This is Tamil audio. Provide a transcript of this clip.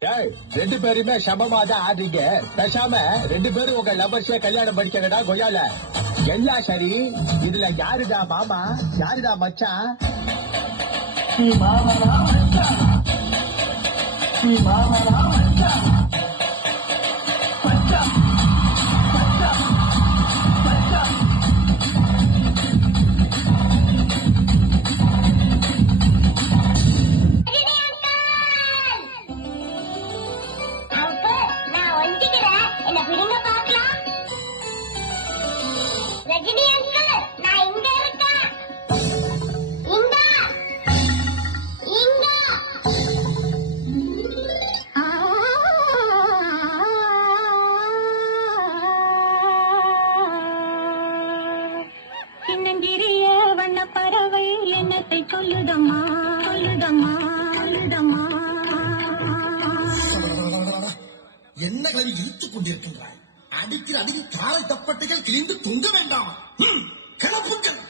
ரெண்டு பேருமே சமமா தான் ஆடுறீங்க. பேசாம ரெண்டு பேரும் உங்க லவர்ஸே கல்யாணம் படிக்கடா கொய்யால. எல்லாம் சரி, இதுல யாருடா மாமா, யாருடா மச்சான்? நீ மாமனா மச்சான், நீ மாமனா மச்சான், மச்சான், மச்சான், மச்சான். ரஜினி அங்கிள், நான் இங்க இருக்கேன். இங்க இங்க சின்னஞ்சிறிய வண்ண பறவை என்னத்தை சொல்லுதம்மா, சொல்லுதம்மா, சொல்லுதம்மா. என்ன கிளவி இழுத்துக் கொண்டிருக்கின்றாய்? அடிக்கிற அடியில் காலை தப்பட்டைகள் கிழிந்து தொங்க வேண்டாம். கிளப்புங்கள்.